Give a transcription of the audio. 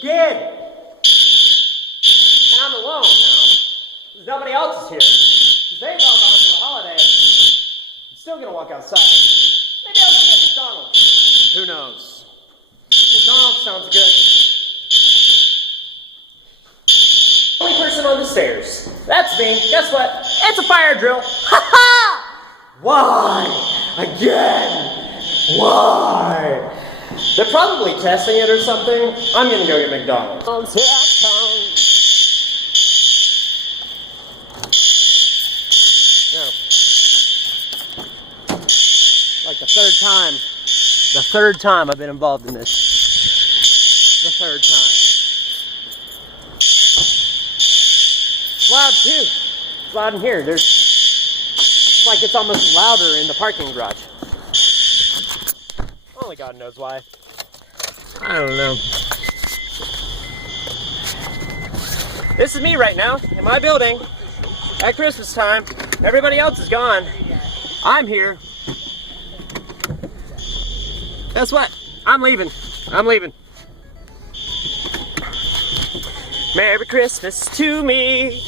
again. And I'm alone now. Nobody else is here. They've all gone for the holiday. I'm still gonna walk outside. Maybe I'll go get McDonald's. Who knows? McDonald's sounds good. Only person on the stairs. That's me. Guess what? It's a fire drill. Ha ha! Why? Again? Why? They're probably testing it or something. I'm gonna go get McDonald's. Like the third time I've been involved in this. The third time. It's loud too. It's loud in here. It's like it's almost louder in the parking garage. Only God knows why. I don't know. This is me right now in my building at Christmas time. Everybody else is gone. I'm here. Guess what? I'm leaving. Merry Christmas to me.